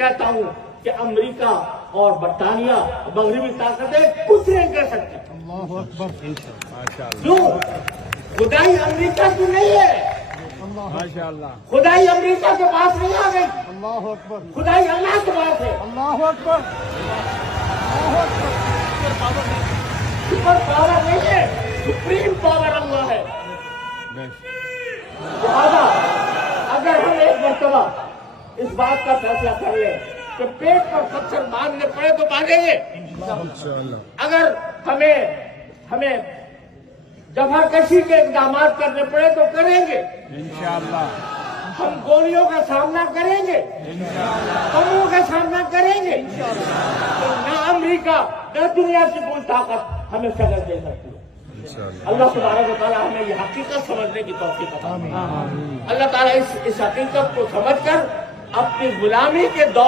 کہتا ہوں کہ امریکہ اور برطانیہ مغربی طاقتیں کچھ نہیں کر سکتی. کیوں؟ خدائی امریکہ کی نہیں ہے. خدائی امریکہ کے پاس نہیں آ گئی. خدائی اللہ کے پاس ہے. سپر پاور نہیں ہے, سپریم پاور اللہ ہے. لہٰذا اگر ہم ایک مرتبہ اس بات کا فیصلہ کر لیں کہ پیٹ پر پتھر مارنے پڑے تو ماریں گے. اگر ہمیں جبہہ کشی کے اقدامات کرنے پڑے تو کریں گے. ہم گولیوں کا سامنا کریں گے, بموں کا سامنا کریں گے. تو نہ امریکہ نہ دنیا کی کوئی طاقت ہمیں شکست دے سکتی ہے. اللہ تبارک و تعالیٰ ہمیں یہ حقیقت سمجھنے کی توفیق عطا فرمائے. اللہ تعالیٰ اس حقیقت کو سمجھ کر اپنی غلامی کے دور